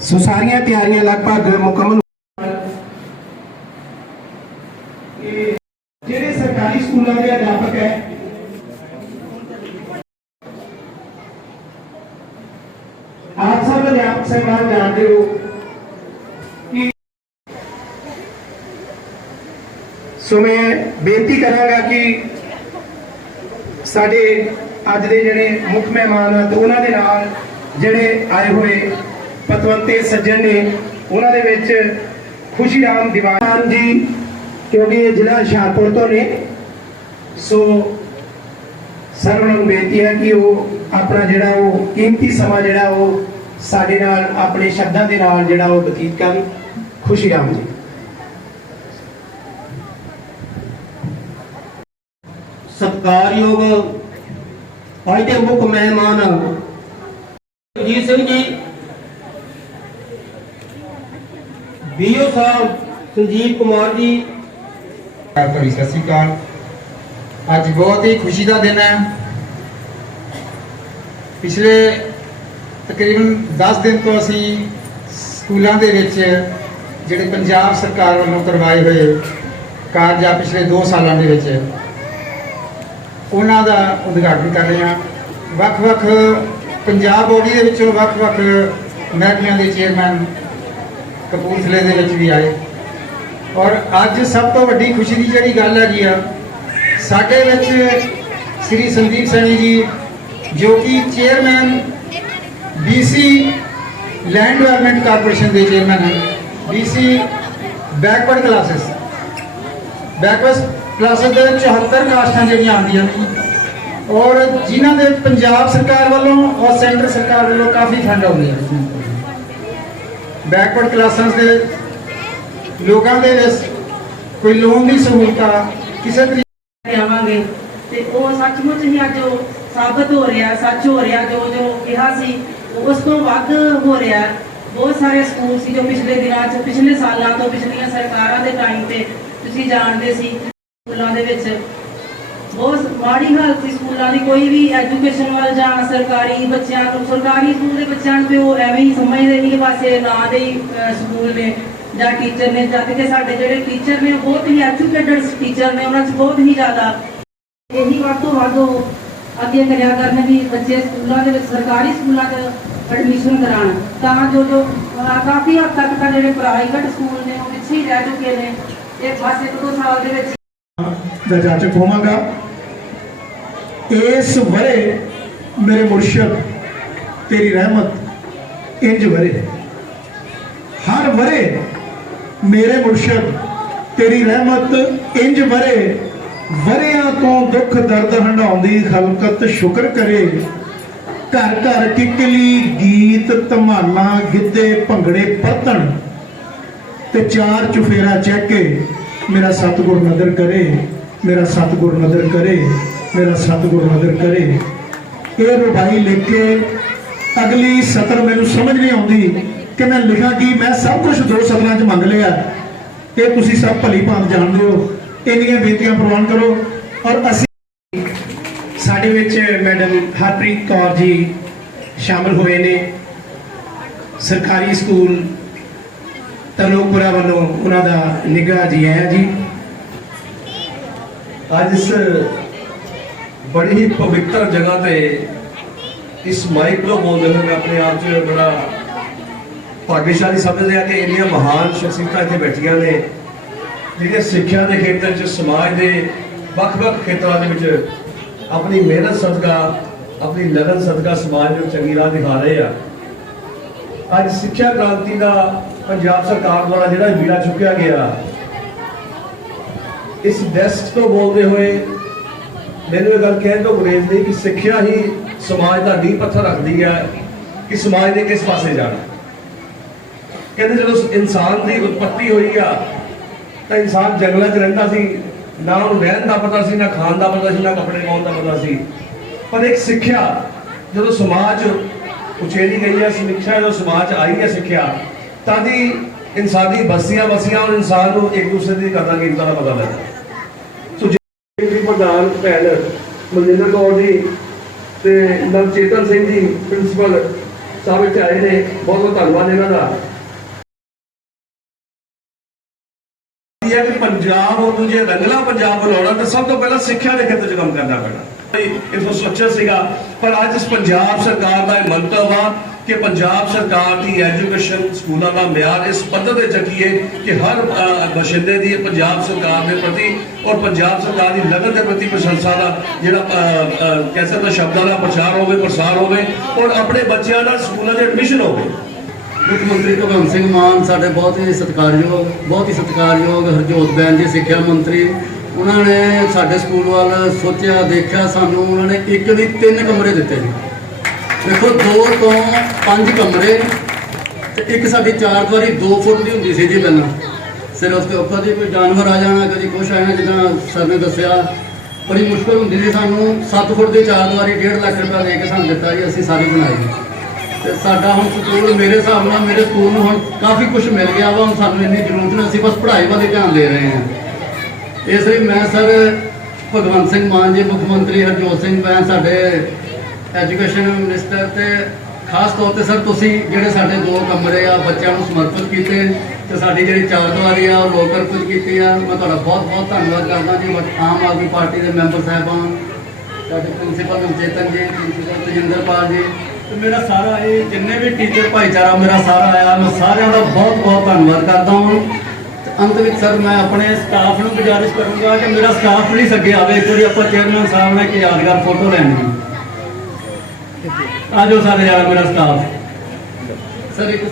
ਸੋ ਸਾਰੀਆਂ ਤਿਆਰੀਆਂ ਲਗਭਗ ਮੁਕੰਮਲ ਇਹ ਜਿਹੜੇ ਸਰਕਾਰੀ ਸਕੂਲਾਂ ਦੇ ਅਧਿਆਪਕ ਹੈ ਆਪ ਸਭ ਅਧਿਆਪਕ ਸਹਿਬਾਨ ਜਾਣਦੇ ਹੋ ਕਿ ਸੋ ਮੈਂ ਬੇਨਤੀ ਕਰਾਂਗਾ ਕਿ ਸਾਡੇ ਅੱਜ ਦੇ ਜਿਹੜੇ ਮੁੱਖ ਮਹਿਮਾਨ ਆ, ਤੇ ਉਹਨਾਂ ਦੇ ਨਾਲ ਜਿਹੜੇ ਆਏ ਹੋਏ ਪਤਵੰਤੇ ਸੱਜਣ ਨੇ, ਉਹਨਾਂ ਦੇ ਵਿੱਚ ਖੁਸ਼ੀ ਰਾਮ ਦੀਵਾਨ ਜੀ, ਕਿਉਂਕਿ ਇਹ ਜ਼ਿਲ੍ਹਾ ਹੁਸ਼ਿਆਰਪੁਰ ਤੋਂ ਨੇ। ਸੋ ਸਰਵਣ ਨੂੰ ਬੇਨਤੀ ਹੈ ਕਿ ਉਹ ਆਪਣਾ ਜਿਹੜਾ ਉਹ ਕੀਮਤੀ ਸਮਾਂ ਜਿਹੜਾ ਉਹ ਸਾਡੇ ਨਾਲ ਆਪਣੇ ਸ਼ਬਦਾਂ ਦੇ ਨਾਲ ਜਿਹੜਾ ਉਹ ਬਤੀਤ ਕਰਨ ਖੁਸ਼ੀ ਰਾਮ ਜੀ। ਸਤਿਕਾਰਯੋਗ ਅੱਜ ਦੇ ਮੁੱਖ ਮਹਿਮਾਨ ਜੀਤ ਸਿੰਘ ਜੀ ਬੀਓ ਸਾਹਿਬ ਸੰਜੀਵ ਕੁਮਾਰ ਜੀ। ਤੁਹਾਡੀ ਸਤਿ ਸ਼੍ਰੀ ਅਕਾਲ। ਅੱਜ ਬਹੁਤ ਹੀ ਖੁਸ਼ੀ ਦਾ ਦਿਨ ਹੈ। ਪਿਛਲੇ ਤਕਰੀਬਨ 10 ਦਿਨ ਤੋਂ ਅਸੀਂ ਸਕੂਲਾਂ ਦੇ ਵਿੱਚ ਜਿਹੜੇ ਪੰਜਾਬ ਸਰਕਾਰ ਵੱਲੋਂ ਕਰਵਾਏ ਹੋਏ ਕਾਰਜ ਆ ਪਿਛਲੇ 2 ਸਾਲਾਂ ਦੇ ਵਿੱਚ, ਉਹਨਾਂ ਦਾ ਉਦਘਾਟਨ ਕਰ ਰਹੇ ਹਾਂ। ਵੱਖ-ਵੱਖ ਪੰਜਾਬ ਬੋਡੀ ਦੇ ਵਿੱਚੋਂ ਵੱਖ-ਵੱਖ ਮਹਿਕਮਿਆਂ ਦੇ ਚੇਅਰਮੈਨ ਕਪੂਰਥਲੇ ਦੇ ਵਿੱਚ ਵੀ ਆਏ। ਔਰ ਅੱਜ ਸਭ ਤੋਂ ਵੱਡੀ ਖੁਸ਼ੀ ਦੀ ਜਿਹੜੀ ਗੱਲ ਹੈਗੀ ਆ, ਸਾਡੇ ਵਿੱਚ ਸ੍ਰੀ ਸੰਦੀਪ ਸੈਣੀ ਜੀ ਜੋ ਕਿ chairman BC land development corporation ਦੇ ਚੇਅਰਮੈਨ ਹਨ। BC backward classes backward classes ਦੇ 74 ਕਾਸਟਾਂ ਜਿਹੜੀਆਂ ਆਉਂਦੀਆਂ ਨੇ, ਔਰ ਜਿਨ੍ਹਾਂ ਦੇ ਪੰਜਾਬ ਸਰਕਾਰ ਵੱਲੋਂ ਔਰ ਸੈਂਟਰ ਸਰਕਾਰ ਵੱਲੋਂ ਕਾਫੀ ਫੰਡ ਆਉਂਦੇ ਆ ਬੈਕਵਰਡ ਕਲਾਸਾਂ ਦੇ ਲੋਕਾਂ ਦੇ ਵਿੱਚ ਕੋਈ ਲੋਨ ਦੀ ਸਹੂਲਤਾਂ, ਕਿਸੇ ਤਰੀਕੇ ਆਵਾਂਗੇ ਤੇ ਉਹ ਸੱਚਮੁੱਚ ਹੀ ਅੱਜ ਉਹ ਸਾਬਤ ਹੋ ਰਿਹਾ, ਸੱਚ ਹੋ ਰਿਹਾ, ਜੋ ਜੋ ਕਿਹਾ ਸੀ ਉਸ ਤੋਂ ਵੱਧ ਹੋ ਰਿਹਾ ਬਹੁਤ ਸਾਰੇ ਸਕੂਲ ਸੀ ਜੋ ਪਿਛਲੇ ਦਿਨਾਂ 'ਚ, ਪਿਛਲੇ ਸਾਲਾਂ ਤੋਂ ਪਿਛਲੀਆਂ ਸਰਕਾਰਾਂ ਦੇ ਟਾਈਮ ਤੇ ਤੁਸੀਂ ਜਾਣਦੇ ਸੀ ਸਕੂਲਾਂ ਦੇ ਵਿੱਚ। ਬਹੁਤ ਮਾੜੀ ਹਾਲਤ ਸੀ ਸਕੂਲਾਂ ਦੀ। ਕੋਈ ਵੀ ਐਜੂਕੇਸ਼ਨ ਵੱਲ ਜਾਂ ਸਰਕਾਰੀ ਬੱਚਿਆਂ ਨੂੰ, ਸਰਕਾਰੀ ਸਕੂਲ ਦੇ ਬੱਚਿਆਂ ਨੂੰ ਤੇ ਉਹ ਐਵੇਂ ਹੀ ਸਮਝਦੇ ਨਹੀਂ ਕਿ ਪਾਸੇ ਨਾਂ ਦੇ ਸਕੂਲ ਨੇ ਜਾਂ ਟੀਚਰ ਨੇ ਜਦ ਕਿ ਸਾਡੇ ਜਿਹੜੇ ਟੀਚਰ ਨੇ, ਉਹ ਬਹੁਤ ਹੀ ਐਜੂਕੇਟਡ ਟੀਚਰ ਨੇ। ਉਹਨਾਂ 'ਚ ਬਹੁਤ ਹੀ ਜ਼ਿਆਦਾ ਇਹੀ ਵੱਧ ਤੋਂ ਵੱਧ ਅੱਗੇ ਕਰਿਆ ਕਰਨ ਵੀ ਬੱਚੇ ਸਕੂਲਾਂ ਦੇ ਵਿੱਚ, ਸਰਕਾਰੀ ਸਕੂਲਾਂ 'ਚ ਐਡਮਿਸ਼ਨ ਕਰਾਉਣ। ਤਾਂ ਜੋ ਜੋ ਕਾਫੀ ਹੱਦ ਤੱਕ ਤਾਂ ਜਿਹੜੇ ਪ੍ਰਾਈਵੇਟ ਸਕੂਲ ਨੇ, ਉਹ ਪਿੱਛੇ ਹੀ ਰਹਿ ਚੁੱਕੇ ਨੇ। ਇਹ ਬਸ ਇੱਕ ਦੋ ਸਾਲ ਦੇ ਵਿੱਚ ਦਾ ਜਾਚਕ ਹੋਵਾਂਗਾ ਇਸ ਵਰੇ ਮੇਰੇ ਮੁਰਸ਼ਦ, ਤੇਰੀ ਰਹਿਮਤ ਇੰਜ ਵਰੇ। ਹਰ ਵਰੇ ਮੇਰੇ ਮੁਰਸ਼ਦ, ਤੇਰੀ ਰਹਿਮਤ ਇੰਜ ਵਰੇ। ਵਰਿਆਂ ਤੋਂ ਦੁੱਖ ਦਰਦ ਹੰਡਾਉਂਦੀ ਖਲਕਤ ਸ਼ੁਕਰ ਕਰੇ। ਘਰ ਘਰ ਕਿਕਲੀ ਗੀਤ ਧਮਾਨਾ ਗਿੱਧੇ ਭੰਗੜੇ ਪਰਤਣ ਤੇ ਚਾਰ ਚੁਫੇਰਾ ਚਹਿ ਕੇ ਮੇਰਾ ਸਤਿਗੁਰ ਨਦਰ ਕਰੇ, ਮੇਰਾ ਸਤਿਗੁਰ ਨਦਰ ਕਰੇ, ਮੇਰਾ ਸਤਿਗੁਰ ਨਦਰ ਕਰੇ। ਇਹ ਰੁਬਾਈ ਲਿਖ ਕੇ ਅਗਲੀ ਸਤਰ ਮੈਨੂੰ ਸਮਝ ਨਹੀਂ ਆਉਂਦੀ ਕਿ ਮੈਂ ਲਿਖਾਂ ਕੀ, ਮੈਂ ਸਭ ਕੁਝ ਦੋ ਸਤਰਾਂ 'ਚ ਮੰਗ ਲਿਆ। ਇਹ ਤੁਸੀਂ ਸਭ ਭਲੀ ਭਾਂਤ ਜਾਣਦੇ ਹੋ। ਇੰਨੀਆਂ ਬੇਨਤੀਆਂ ਪ੍ਰਵਾਨ ਕਰੋ ਔਰ ਅਸੀਂ ਸਾਡੇ ਵਿੱਚ ਮੈਡਮ ਹਰਪ੍ਰੀਤ ਕੌਰ ਜੀ ਸ਼ਾਮਲ ਹੋਏ ਨੇ। ਸਰਕਾਰੀ ਸਕੂਲ ਤਨੋਪੁਰਾ ਵੱਲੋਂ ਉਹਨਾਂ ਦਾ ਨਿਗਾਹ ਜੀ ਹੈ ਜੀ। ਅੱਜ ਇਸ ਬੜੀ ਹੀ ਪਵਿੱਤਰ ਜਗ੍ਹਾ ਤੇ ਇਸ ਮਾਈਕ ਤੋਂ ਬੋਲਦੇ ਹੋਏ ਆਪਣੇ ਆਪ 'ਚ ਬੜਾ ਭਾਗਿਆਸ਼ਾਲੀ ਸਮਝਦੇ ਆ ਕਿ ਇੰਨੀਆਂ ਮਹਾਨ ਸ਼ਖਸੀਅਤਾਂ ਇੱਥੇ ਬੈਠੀਆਂ ਨੇ। ਜਿਹੜੀਆਂ ਸਿੱਖਿਆ ਦੇ ਖੇਤਰ 'ਚ ਸਮਾਜ ਦੇ ਵੱਖ-ਵੱਖ ਖੇਤਰਾਂ ਦੇ ਵਿੱਚ ਆਪਣੀ ਮਿਹਨਤ ਸਦਕਾ, ਆਪਣੀ ਲਗਨ ਸਦਕਾ ਸਮਾਜ ਨੂੰ ਚੰਗੀ ਰਾਹ ਦਿਖਾ ਰਹੇ ਆ। ਅੱਜ ਸਿੱਖਿਆ ਕ੍ਰਾਂਤੀ ਦਾ ਪੰਜਾਬ ਸਰਕਾਰ ਦੁਆਰਾ ਜਿਹੜਾ ਵੀੜਾ ਚੁੱਕਿਆ ਗਿਆ, ਇਸ ਡੈਸਕ ਤੋਂ ਬੋਲਦੇ ਹੋਏ ਮੈਨੂੰ ਇਹ ਗੱਲ ਕਹਿਣ ਤੋਂ ਗੁਰੇਜ਼ ਨਹੀਂ ਕਿ ਸਿੱਖਿਆ ਹੀ ਸਮਾਜ ਦਾ ਨੀਂਹ ਪੱਥਰ ਰੱਖਦੀ ਹੈ ਕਿ ਸਮਾਜ ਨੇ ਕਿਸ ਪਾਸੇ ਜਾਣਾ। ਕਹਿੰਦੇ ਜਦੋਂ ਇਨਸਾਨ ਦੀ ਉਤਪਤੀ ਹੋਈ ਆ ਤਾਂ ਇਨਸਾਨ ਜੰਗਲਾਂ 'ਚ ਰਹਿੰਦਾ ਸੀ, ਨਾ ਉਹਨੂੰ ਰਹਿਣ ਦਾ ਪਤਾ ਸੀ, ਨਾ ਖਾਣ ਦਾ ਪਤਾ ਸੀ, ਨਾ ਕੱਪੜੇ ਪਾਉਣ ਦਾ ਪਤਾ ਸੀ। ਪਰ ਇੱਕ ਸਿੱਖਿਆ, ਜਦੋਂ ਸਮਾਜ ਉਚੇਰੀ ਗਈ ਹੈ, ਸਮੀਖਿਆ ਜਦੋਂ ਸਮਾਜ ਆਈ ਹੈ ਸਿੱਖਿਆ, ਤਾਂ ਦੀ ਇਨਸਾਨੀ ਬਸਤੀਆਂ ਵਸੀਆਂ ਔਰ ਇਨਸਾਨ ਨੂੰ ਇੱਕ ਦੂਸਰੇ ਦੀ ਕਦਰ ਕੀਮਤਾਂ ਦਾ ਪਤਾ ਲੱਗਦਾ। ਸੋ ਜੀ ਪ੍ਰਧਾਨ ਭੈਣ ਮਨਜਿੰਦਰ ਕੌਰ ਜੀ ਤੇ ਨਵਚੇਤਨ ਸਿੰਘ ਜੀ, ਪ੍ਰਿੰਸੀਪਲ ਸਾਹਿਬ ਇੱਥੇ ਆਏ ਨੇ, ਬਹੁਤ ਬਹੁਤ ਧੰਨਵਾਦ ਇਹਨਾਂ ਦਾ। ਇਹ ਹੈ ਕਿ ਪੰਜਾਬ ਨੂੰ ਜੇ ਰੰਗਲਾ ਪੰਜਾਬ ਬਣਾਉਣਾ ਤਾਂ ਸਭ ਤੋਂ ਪਹਿਲਾਂ ਸਿੱਖਿਆ ਦੇ ਖੇਤਰ 'ਚ ਕੰਮ ਕਰਨਾ ਪੈਣਾ। ਇਹ ਸੋਚਿਆ ਸੀਗਾ ਪਰ ਅੱਜ ਇਸ ਪੰਜਾਬ ਸਰਕਾਰ ਦਾ ਮੰਤਵ ਆ ਕਿ ਪੰਜਾਬ ਸਰਕਾਰ ਦੀ ਐਜੂਕੇਸ਼ਨ ਸਕੂਲਾਂ ਦਾ ਮਿਆਰ ਇਸ ਪੱਧਰ ਤੇ ਚੱਕੀਏ ਕਿ ਹਰ ਬਸ਼ਿੰਦੇ ਦੀ ਪੰਜਾਬ ਸਰਕਾਰ ਦੇ ਪ੍ਰਤੀ ਔਰ ਪੰਜਾਬ ਸਰਕਾਰ ਦੀ ਲਗਨ ਦੇ ਪ੍ਰਤੀ ਪ੍ਰਸ਼ੰਸਾ ਦਾ ਜਿਹੜਾ ਅ, ਅ, ਸ਼ਬਦਾਂ ਦਾ ਪ੍ਰਚਾਰ ਹੋਵੇ ਪ੍ਰਸਾਰ ਹੋਵੇ ਔਰ ਆਪਣੇ ਬੱਚਿਆਂ ਦਾ ਸਕੂਲਾਂ 'ਚ ਐਡਮਿਸ਼ਨ ਹੋਵੇ। ਮੁੱਖ ਮੰਤਰੀ ਭਗਵੰਤ ਸਿੰਘ ਮਾਨ ਸਾਡੇ ਬਹੁਤ ਹੀ ਸਤਿਕਾਰਯੋਗ, ਬਹੁਤ ਹੀ ਸਤਿਕਾਰਯੋਗ ਹਰਜੋਤ ਬੈਨ ਜੀ, ਸਿੱਖਿਆ ਮੰਤਰੀ। ਉਹਨਾਂ ਨੇ ਸਾਡੇ ਸਕੂਲ ਵੱਲ ਸੋਚਿਆ, ਦੇਖਿਆ, ਸਾਨੂੰ ਉਹਨਾਂ ਨੇ ਇੱਕ ਦੀ ਤਿੰਨ ਕਮਰੇ ਦਿੱਤੇ ਜੀ ਦੇਖੋ, ਦੋ ਤੋਂ ਪੰਜ ਕਮਰੇ ਤੇ ਇੱਕ ਸਾਡੀ ਚਾਰ ਦੀਵਾਰੀ 2 ਫੁੱਟ ਦੀ ਹੁੰਦੀ ਸੀ ਜੀ ਪਹਿਲਾਂ। ਸਿਰ ਉਸ ਦੇ ਉੱਪਰ ਦੀ ਕੋਈ ਜਾਨਵਰ ਆ ਜਾਣਾ, ਕਦੀ ਕੁਛ ਆ ਜਾਣਾ, ਜਿੱਦਾਂ ਸਰ ਨੇ ਦੱਸਿਆ। ਬੜੀ ਮੁਸ਼ਕਲ ਹੁੰਦੀ ਸੀ ਸਾਨੂੰ। 7 ਫੁੱਟ ਦੀ ਚਾਰ ਦੀਵਾਰੀ 1.5 ਲੱਖ ਰੁਪਏ ਦੇ ਕੇ ਸਾਨੂੰ ਦਿੱਤਾ ਜੀ, ਅਸੀਂ ਸਾਰੀ ਬਣਾਈ ਤੇ ਸਾਡਾ ਹੁਣ ਸਕੂਲ ਮੇਰੇ ਹਿਸਾਬ ਨਾਲ ਮੇਰੇ ਸਕੂਲ ਨੂੰ ਹੁਣ ਕਾਫੀ ਕੁਝ ਮਿਲ ਗਿਆ ਵਾ, ਹੁਣ ਸਾਨੂੰ ਇੰਨੀ ਜ਼ਰੂਰਤ ਨਹੀਂ, ਅਸੀਂ ਬਸ ਪੜ੍ਹਾਈ ਵੱਲ ਧਿਆਨ ਦੇ ਰਹੇ ਹਾਂ। ਇਸ ਲਈ ਮੈਂ ਸਰ ਭਗਵੰਤ ਸਿੰਘ ਮਾਨ ਜੀ, ਮੁੱਖ ਮੰਤਰੀ ਹਰਜੋਤ ਸਿੰਘ ਮੈਂ ਸਾਡੇ ਐਜੂਕੇਸ਼ਨ ਮਿਨਿਸਟਰ ਤੇ ਖਾਸ ਤੌਰ ਤੇ ਸਰ ਤੁਸੀਂ ਜਿਹੜੇ ਸਾਡੇ ਦੋ ਕਮਰੇ ਆ, ਬੱਚਿਆਂ ਨੂੰ ਸਮਰਪਿਤ ਕੀਤੇ ਤੇ ਸਾਡੀ ਜਿਹੜੀ ਚਾਰ ਦੀਵਾਰੀ ਆ, ਉਹ ਲੋਕਰਪਿਤ ਕੀਤੀ ਆ। ਮੈਂ ਤੁਹਾਡਾ ਬਹੁਤ ਬਹੁਤ ਧੰਨਵਾਦ ਕਰਦਾ ਜੀ ਆਮ ਆਦਮੀ ਪਾਰਟੀ ਦੇ ਮੈਂਬਰ ਸਾਹਿਬਾਨ, ਸਾਡੇ ਪ੍ਰਿੰਸੀਪਲ ਨਵਚੇਤਨ ਜੀ, ਪ੍ਰਿੰਸੀਪਲ ਤਜਿੰਦਰ ਪਾਲ ਜੀ ਤੇ ਮੇਰਾ ਸਾਰਾ ਇਹ ਜਿੰਨੇ ਵੀ ਟੀਚਰ ਭਾਈਚਾਰਾ ਮੇਰਾ ਸਾਰਾ ਆਇਆ, ਮੈਂ ਸਾਰਿਆਂ ਦਾ ਬਹੁਤ ਬਹੁਤ ਧੰਨਵਾਦ ਕਰਦਾ ਹਾਂ ਅੰਤ ਵਿੱਚ ਸਰ, ਮੈਂ ਆਪਣੇ ਸਟਾਫ ਨੂੰ ਗੁਜ਼ਾਰਿਸ਼ ਕਰੂੰਗਾ ਕਿ ਮੇਰਾ ਸਟਾਫ ਪਲੀਜ਼ ਅੱਗੇ ਆਵੇ। ਇੱਕ ਵਾਰੀ ਆਪਾਂ ਚੇਅਰਮੈਨ ਸਾਹਿਬ ਨਾਲ ਇੱਕ ਯਾਦਗਾਰ ਫੋਟੋ ਲੈਣੀ ਹੈ ਆਜੋ ਸਾਰੇ ਯਾਰ, ਮੇਰਾ ਸਟਾਫ ਸਰ, ਇੱਕ